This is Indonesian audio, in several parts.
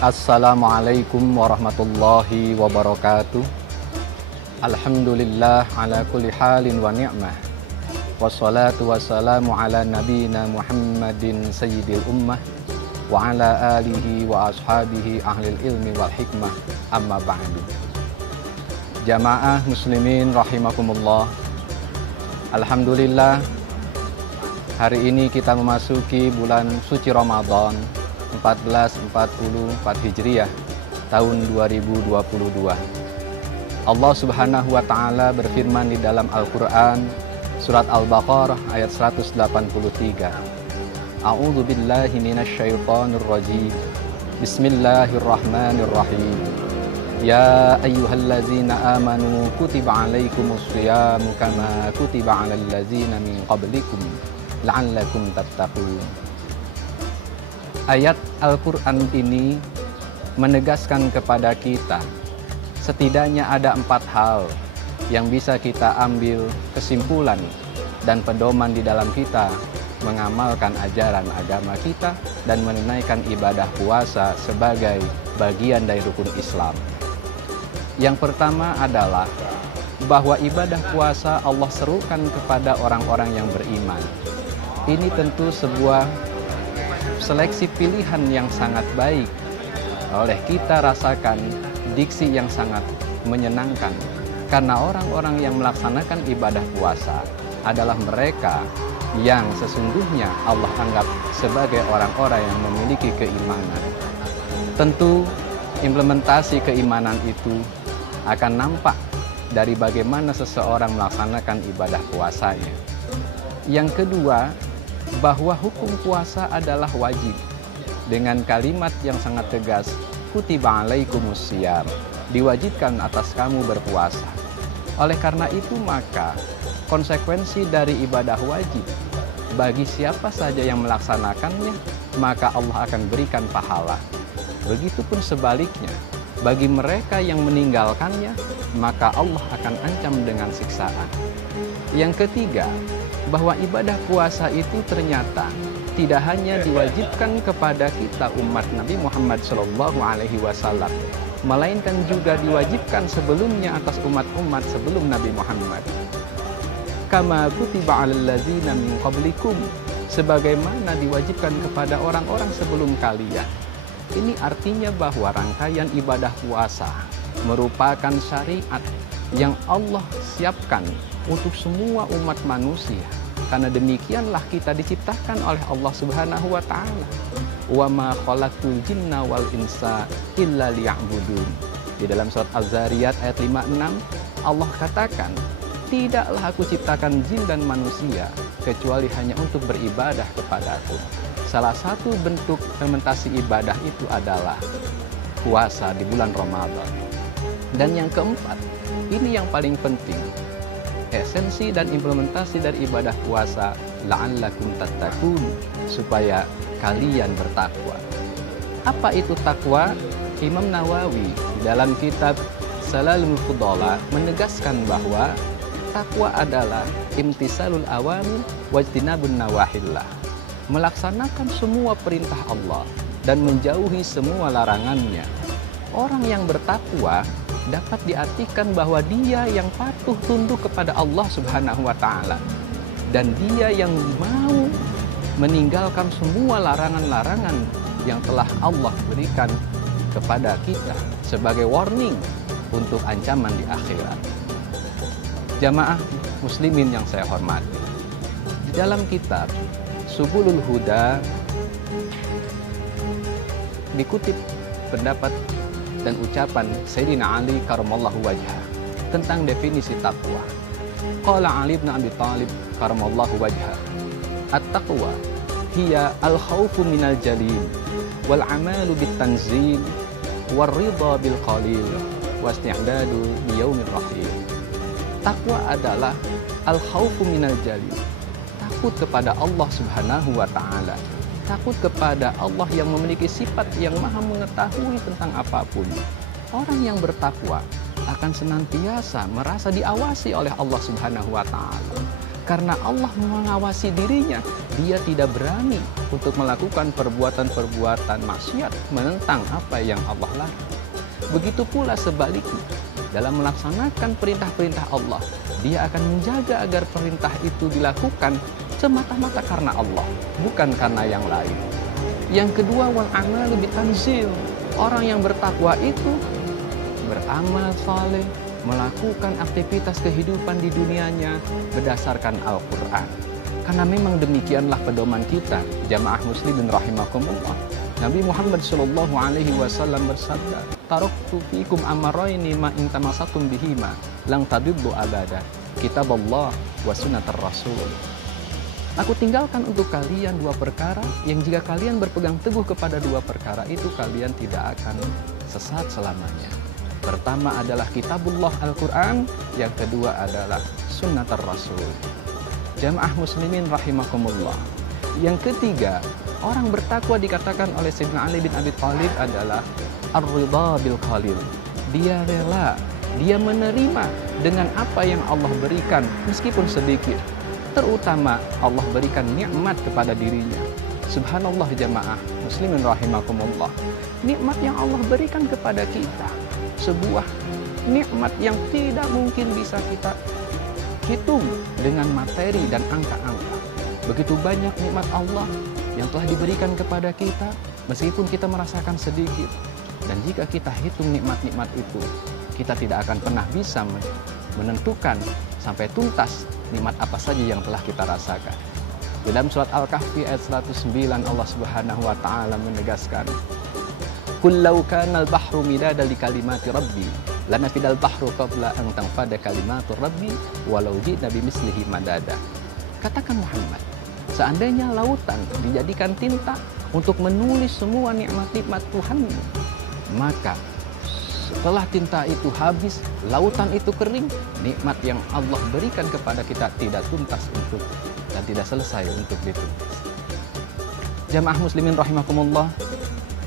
Assalamualaikum warahmatullahi wabarakatuh. Alhamdulillah ala kulli halin wa ni'mah. Wassalatu wassalamu ala nabina Muhammadin sayyidil ummah wa ala alihi wa ashabihi ahlil ilmi wal hikmah, amma ba'du. Jamaah muslimin rahimakumullah. Alhamdulillah, hari ini kita memasuki bulan suci Ramadan 1444 Hijriah tahun 2022. Allah Subhanahu wa taala berfirman di dalam Al-Qur'an surat Al-Baqarah ayat 183. A'udzu billahi minasyaitonir rajim. Bismillahirrahmanirrahim. Ya ayyuhallazina amanu kutiba alaikumus shiyamu kama kutiba alal ladzina min qablikum la'allakum tattaqun. Ayat Al-Quran ini menegaskan kepada kita setidaknya ada 4 hal yang bisa kita ambil kesimpulan dan pedoman di dalam kita mengamalkan ajaran agama kita dan menunaikan ibadah puasa sebagai bagian dari rukun Islam. Yang pertama adalah bahwa ibadah puasa Allah serukan kepada orang-orang yang beriman. Ini tentu sebuah seleksi pilihan yang sangat baik. Oleh kita rasakan diksi yang sangat menyenangkan, karena orang-orang yang melaksanakan ibadah puasa adalah mereka yang sesungguhnya Allah anggap sebagai orang-orang yang memiliki keimanan. Tentu implementasi keimanan itu akan nampak dari bagaimana seseorang melaksanakan ibadah puasanya. Yang kedua, bahwa hukum puasa adalah wajib dengan kalimat yang sangat tegas, kutiba alaikumus syiyam, diwajibkan atas kamu berpuasa. Oleh karena itu maka konsekuensi dari ibadah wajib bagi siapa saja yang melaksanakannya maka Allah akan berikan pahala. Begitupun sebaliknya, bagi mereka yang meninggalkannya maka Allah akan ancam dengan siksaan. Yang ketiga, bahwa ibadah puasa itu ternyata tidak hanya diwajibkan kepada kita umat Nabi Muhammad SAW, melainkan juga diwajibkan sebelumnya atas umat-umat sebelum Nabi Muhammad. Kama kutiba 'alal ladzina min qablikum, sebagaimana diwajibkan kepada orang-orang sebelum kalian. Ini artinya bahwa rangkaian ibadah puasa merupakan syariat yang Allah siapkan untuk semua umat manusia. Karena demikianlah kita diciptakan oleh Allah Subhanahu wa taala. Wa ma khalaqtul jinna wal insa illa liya'budun. Di dalam surat Az-Zariyat ayat 56 Allah katakan, tidaklah aku ciptakan jin dan manusia kecuali hanya untuk beribadah kepadaku. Salah satu bentuk implementasi ibadah itu adalah puasa di bulan Ramadan. Dan yang keempat, ini yang paling penting, esensi dan implementasi dari ibadah puasa, la'allakum tattaqun, supaya kalian bertakwa. Apa itu takwa? Imam Nawawi dalam kitab Salalul Fudala menegaskan bahwa takwa adalah imtisalul awamir wajtinabun nawahillah, melaksanakan semua perintah Allah dan menjauhi semua larangannya. Orang yang bertakwa dapat diartikan bahwa dia yang patuh tunduk kepada Allah Subhanahu wa taala dan dia yang mau meninggalkan semua larangan-larangan yang telah Allah berikan kepada kita sebagai warning untuk ancaman di akhirat. Jamaah muslimin yang saya hormati, di dalam kitab Subulul Huda dikutip pendapat dan ucapan Sayyidina Ali karamallahu wajhah tentang definisi takwa. Qala Ali bin Abi Thalib karamallahu wajhah, at-taqwa hiya al-khawfu minal jalil wal amalu bit tanzil war ridha bil qalil wasti'dadu li yaumir rahim. Takwa adalah al-khawfu minal jalil, takut kepada Allah Subhanahu wa taala, takut kepada Allah yang memiliki sifat yang maha mengetahui tentang apapun. Orang yang bertakwa akan senantiasa merasa diawasi oleh Allah Subhanahu wa taala. karena Allah mengawasi dirinya, dia tidak berani untuk melakukan perbuatan-perbuatan maksiat menentang apa yang Allah larang. Begitu pula sebaliknya, dalam melaksanakan perintah-perintah Allah, dia akan menjaga agar perintah itu dilakukan semata-mata karena Allah, bukan karena yang lain. Yang kedua, wal amalu bitanzil. Orang yang bertakwa itu beramal saleh, melakukan aktivitas kehidupan di dunianya berdasarkan Al-Quran. Karena memang demikianlah pedoman kita, jamaah muslimin rahimakumullah. Nabi Muhammad SAW bersabda, taraktu fikum amaraini ma in tamasakum bihima lang tadillu abada, kitab Allah wa sunnatar rasul. Aku tinggalkan untuk kalian dua perkara yang jika kalian berpegang teguh kepada dua perkara itu, kalian tidak akan sesat selamanya. Pertama adalah kitabullah Al-Quran, yang kedua adalah sunnatar rasul. Jamaah muslimin rahimakumullah. Yang ketiga, orang bertakwa dikatakan oleh Sayyidina Ali bin Abi Thalib adalah ar-ridha bil qalil. Dia rela, dia menerima dengan apa yang Allah berikan meskipun sedikit. Terutama Allah berikan nikmat kepada dirinya. Subhanallah jamaah muslimin rahimakumullah. Nikmat yang Allah berikan kepada kita, sebuah nikmat yang tidak mungkin bisa kita hitung dengan materi dan angka-angka. Begitu banyak nikmat Allah yang telah diberikan kepada kita, meskipun kita merasakan sedikit. Dan jika kita hitung nikmat-nikmat itu, kita tidak akan pernah bisa menentukan sampai tuntas nikmat apa saja yang telah kita rasakan. Dalam surat Al-Kahfi ayat 109, Allah Subhanahu wa taala menegaskan, "Qul law kana al-bahru midada li kalimati rabbi lanafidal bahru qabla an tanfada kalimatu rabbi walau ji'na bimithlihi madada." Katakan Muhammad, seandainya lautan dijadikan tinta untuk menulis semua nikmat-nikmat Tuhanmu, maka setelah tinta itu habis, lautan itu kering, nikmat yang Allah berikan kepada kita tidak tuntas untuk dan tidak selesai untuk ditulis. Jamaah muslimin rahimakumullah,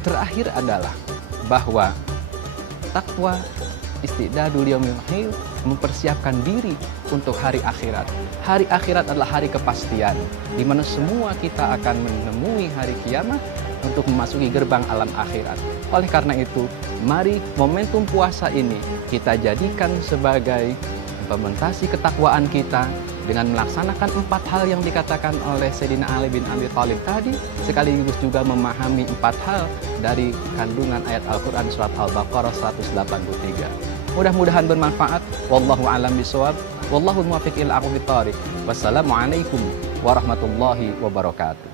terakhir adalah bahwa takwa istidadul yaumil akhir, mempersiapkan diri untuk hari akhirat. Hari akhirat adalah hari kepastian, di mana semua kita akan menemui hari kiamat untuk memasuki gerbang alam akhirat. Oleh karena itu, mari momentum puasa ini kita jadikan sebagai implementasi ketakwaan kita dengan melaksanakan 4 hal yang dikatakan oleh Sayyidina Ali bin Abi Thalib tadi, sekaligus juga memahami 4 hal dari kandungan ayat Al-Quran surat Al-Baqarah 183. Mudah-mudahan bermanfaat. Wallahu a'lam bishawab. Wallahu muwaffiq ila aqwamit thoriq. Wassalamualaikum warahmatullahi wabarakatuh.